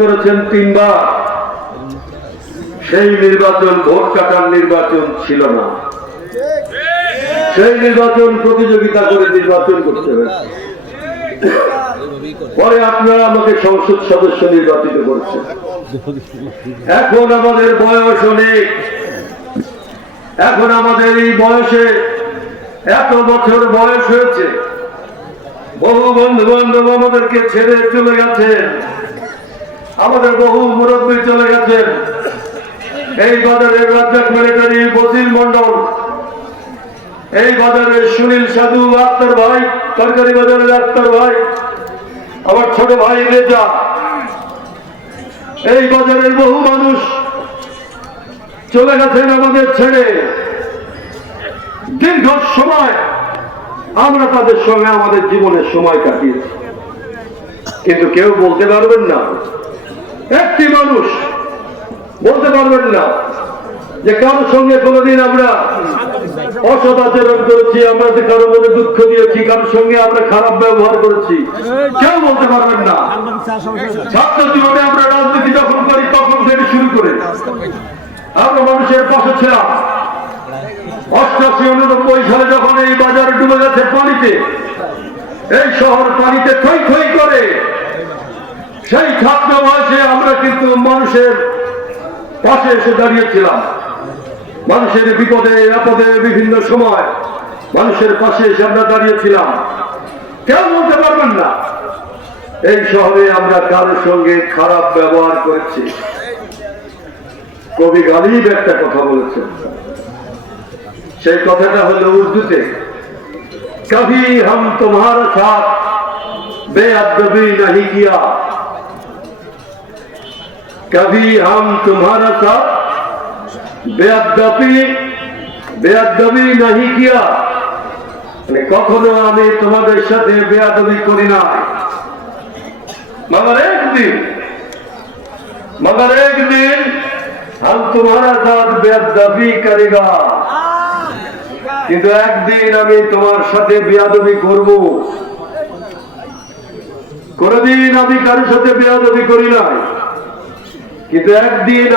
করেছেন তিনবার। সেই নির্বাচন ভোট কাটার নির্বাচন ছিল না, সেই নির্বাচন প্রতিযোগিতা করে নির্বাচন করতে হয়েছে। পরে আপনারা আমাকে সংসদ সদস্য নির্বাচিত করেছেন। এখন আমাদের বয়স অনেক, এখন আমাদের এই বয়সে এত বছর বয়স হয়েছে, বহু বন্ধু বান্ধব আমাদেরকে ছেড়ে চলে গেছেন, আমাদের বহু মুরব্বী চলে গেছেন। এই বাজারের রাজ্জাক মিলিটারি বসির মন্ডল, এই বাজারের সুনীল সাধু আক্তার ভাই, সরকারি বাজারের আক্তার ভাই, আমার ছোট ভাই রেজা, এই বাজারের বহু মানুষ চলে গেছেন আমাদের ছেড়ে। দীর্ঘ সময় আমরা তাদের সঙ্গে আমাদের জীবনের সময় কাটিয়েছি, কিন্তু কেউ বলতে পারবেন না, একটি মানুষ বলতে পারবেন না যে কারোর সঙ্গে কোনোদিন আমরা অসৎ আচরণ করেছি, আমরা যে কারো মনে দুঃখ দিয়েছি, কারোর সঙ্গে আমরা খারাপ ব্যবহার করেছি, কেউ বলতে পারবেন না। ছাত্র জীবনে আমরা রাজনীতি যখন করি তখন থেকে শুরু করে আমরা মানুষের পাশে ছিলাম। 88-89 সালে যখন এই বাজার ডুবে গেছে পানিতে, এই শহর পানিতে থই থই করে, সেই ছাত্র বয়সে আমরা কিন্তু মানুষের পাশে এসে দাঁড়িয়েছিলাম। মানুষের বিপদে আপদে বিভিন্ন সময় মানুষের পাশে এসে আমরা দাঁড়িয়েছিলাম। কেউ বলতে পারবেন না এই শহরে আমরা কারোর সঙ্গে খারাপ ব্যবহার করেছি। কবি গালিব একটা কথা বলেছেন, সেই কথাটা হলো উর্দুতে, কভি হাম তোমারা সাথ বেअदबी नहीं किया, कभी हम तुम्हारा साथ बेअदबी नहीं किया, কখনো আমি তোমাদের সাথে বেয়াদবি করি না। मगर एक दिन हम तुम्हारा साथ बेअदबी करेगा, কিন্তু একদিন আমি তোমার সাথে বেয়াদবি করব। কোনদিন আমি কারোর সাথে বেয়াদবি করি না, কিন্তু একদিন